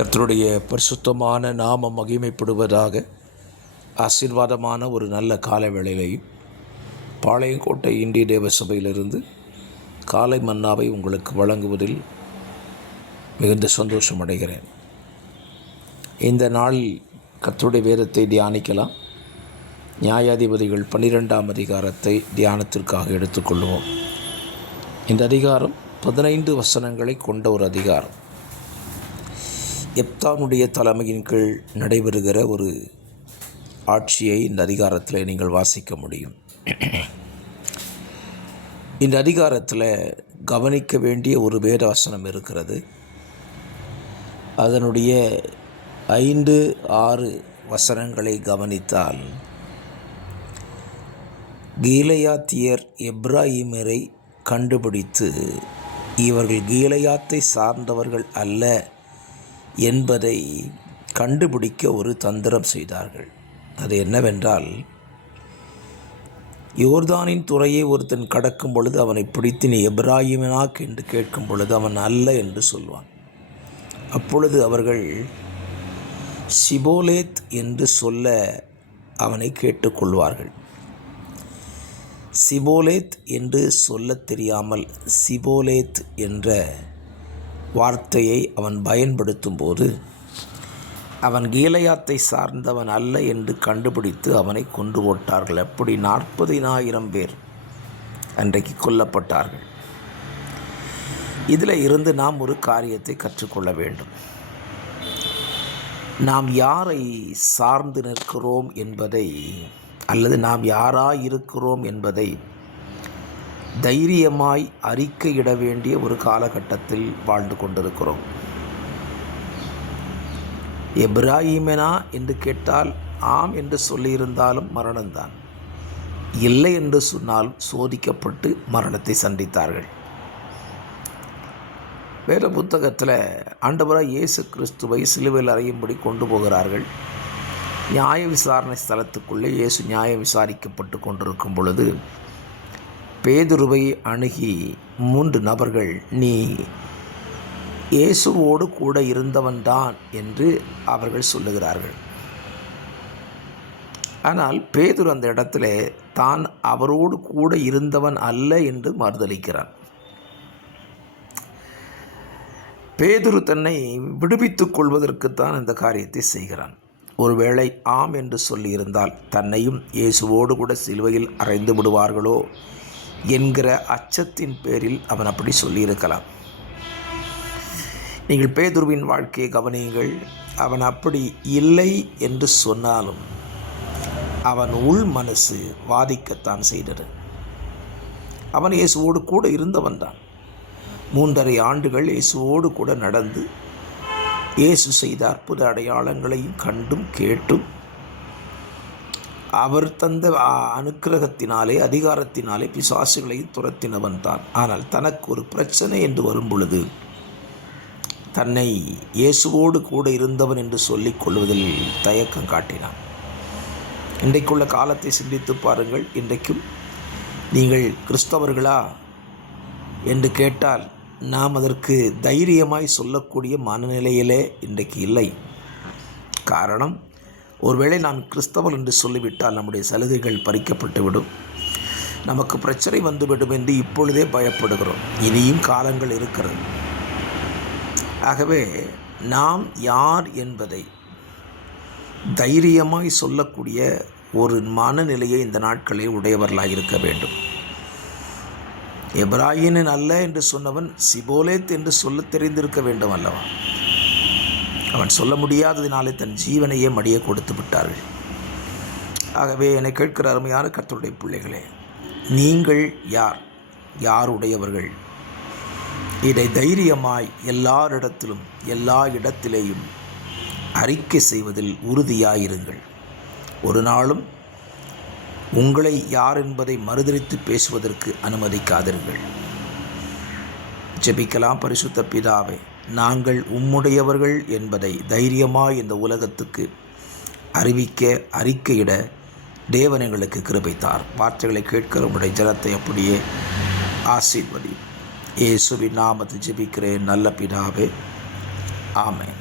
கர்த்தருடைய பரிசுத்தமான நாமம் மகிமைப்படுவதாக. ஆசீர்வாதமான ஒரு நல்ல கால வேளையிலையும் பாளையங்கோட்டை இந்திய தேவ சபையிலிருந்து காலை மன்னாவை உங்களுக்கு வழங்குவதில் மிகுந்த சந்தோஷம் அடைகிறேன். இந்த நாளில் கர்த்தருடைய வேதத்தை தியானிக்கலாம். நியாயாதிபதிகள் 12ஆம் அதிகாரத்தை தியானத்திற்காக எடுத்துக்கொள்வோம். இந்த அதிகாரம் 15 வசனங்களை கொண்ட ஒரு அதிகாரம். எப்தானுடைய தலைமையின் கீழ் நடைபெறுகிற ஒரு ஆட்சியை இந்த அதிகாரத்தில் நீங்கள் வாசிக்க முடியும். இந்த அதிகாரத்தில் கவனிக்க வேண்டிய ஒரு வேதவசனம் இருக்கிறது. அதனுடைய 5-6 வசனங்களை கவனித்தால், கீலேயாத்தியர் எப்பிராயீமரை கண்டுபிடித்து இவர்கள் கீலேயாத்தை சார்ந்தவர்கள் அல்ல என்பதை கண்டுபிடிக்க ஒரு தந்திரம் செய்தார்கள். அது என்னவென்றால், யோர்தானின் துறையை ஒருத்தன் கடக்கும் பொழுது அவனை பிடித்து நீ எப்பிராயீமனாக் என்று கேட்கும் பொழுது அவன் அல்ல என்று சொல்வான். அப்பொழுது அவர்கள் சிபோலேத் என்று சொல்ல அவனை கேட்டுக்கொள்வார்கள். சிபோலேத் என்று சொல்ல தெரியாமல் சிபோலேத் என்ற வார்த்தையை அவன் பயன்படுத்தும் போது அவன் கீலேயாத்தை சார்ந்தவன் அல்ல என்று கண்டுபிடித்து அவனை கொன்று போட்டார்கள். அப்படி 40,000 பேர் அன்றைக்கு கொல்லப்பட்டார்கள். இதில் இருந்து நாம் ஒரு காரியத்தை கற்றுக்கொள்ள வேண்டும். நாம் யாரை சார்ந்து நிற்கிறோம் என்பதை, அல்லது நாம் யாராயிருக்கிறோம் என்பதை தைரியமாய் அறிக்கையிட வேண்டிய ஒரு காலகட்டத்தில் வாழ்ந்து கொண்டிருக்கிறோம். எப்பிராயீமனா என்று கேட்டால் ஆம் என்று சொல்லியிருந்தாலும் மரணம்தான், இல்லை என்று சொன்னால் சோதிக்கப்பட்டு மரணத்தை சந்தித்தார்கள். வேத புத்தகத்தில் ஆண்டவராய் இயேசு கிறிஸ்துவை சிலுவையில் அறையும்படி கொண்டு போகிறார்கள். நியாய விசாரணை ஸ்தலத்துக்குள்ளே இயேசு நியாயம் விசாரிக்கப்பட்டு கொண்டிருக்கும் பொழுது பேதுருவை அணுகி 3 நபர்கள் நீ இயேசுவோடு கூட இருந்தவன்தான் என்று அவர்கள் சொல்லுகிறார்கள். ஆனால் பேதுரு அந்த இடத்துல தான் அவரோடு கூட இருந்தவன் அல்ல என்று மறுதலிக்கிறான். பேதுரு தன்னை விடுவித்துக் கொள்வதற்குத்தான் இந்த காரியத்தை செய்கிறான். ஒருவேளை ஆம் என்று சொல்லியிருந்தால் தன்னையும் இயேசுவோடு கூட சிலுவையில் அறைந்து விடுவார்களோ என்கிற அச்சத்தின் பேரில் அவன் அப்படி சொல்லியிருக்கலாம். நீங்கள் பேதுருவின் வாழ்க்கையை கவனியுங்கள். அவன் அப்படி இல்லை என்று சொன்னாலும் அவன் உள் மனசு வாதிக்கத்தான் செய்தது. அவன் இயேசுவோடு கூட இருந்தவன் தான். 3.5 ஆண்டுகள் இயேசுவோடு கூட நடந்து இயேசு செய்த அற்புத அடையாளங்களையும் கண்டும் கேட்டும் அவர் தந்த அனுக்கிரகத்தினாலே அதிகாரத்தினாலே பிசாசுகளை துரத்தினவன் தான். ஆனால் தனக்கு ஒரு பிரச்சனை என்று வரும் பொழுது தன்னை இயேசுவோடு கூட இருந்தவன் என்று சொல்லிக் கொள்வதில் தயக்கம் காட்டினான். இன்றைக்குள்ள காலத்தை சிந்தித்து பாருங்கள். இன்றைக்கும் நீங்கள் கிறிஸ்தவர்களா என்று கேட்டால் நாம் அதற்கு தைரியமாய் சொல்லக்கூடிய மனநிலையிலே இன்றைக்கு இல்லை. காரணம், ஒருவேளை நாம் கிறிஸ்தவர் என்று சொல்லிவிட்டால் நம்முடைய சலுகைகள் பறிக்கப்பட்டுவிடும், நமக்கு பிரச்சனை வந்துவிடும் என்று இப்பொழுதே பயப்படுகிறோம். இனியும் காலங்கள் இருக்கிறது. ஆகவே நாம் யார் என்பதை தைரியமாய் சொல்லக்கூடிய ஒரு மனநிலையை இந்த நாட்களில் உடையவர்களாக இருக்க வேண்டும். எப்பிராயீமன் அல்ல என்று சொன்னவன் சிபோலேத் என்று சொல்ல தெரிந்திருக்க வேண்டும் அல்லவா? அவன் சொல்ல முடியாததினாலே தன் ஜீவனையே மடிய கொடுத்து விட்டார்கள். ஆகவே என்னை கேட்கிற அருமையான கர்த்தருடைய பிள்ளைகளே, நீங்கள் யாருடையவர்கள்? இதை தைரியமாய் எல்லாரிடத்திலும் எல்லா இடத்திலேயும் அறிக்கை செய்வதில் உறுதியாயிருங்கள். ஒரு நாளும் உங்களை யார் என்பதை மறுதலித்து பேசுவதற்கு அனுமதிக்காதீர்கள். ஜெபிக்கலாம். பரிசுத்த பிதாவே, நாங்கள் உம்முடையவர்கள் என்பதை தைரியமாய் இந்த உலகத்துக்கு அறிக்கையிட தேவன் எங்களுக்கு கிருபை தார். வார்த்தைகளை கேட்கிற உம்முடைய ஜனத்தை அப்படியே ஆசீர்வதி. இயேசுவின் நாமத்தில் ஜெபிக்கிறேன் நல்ல பிதாவே, ஆமென்.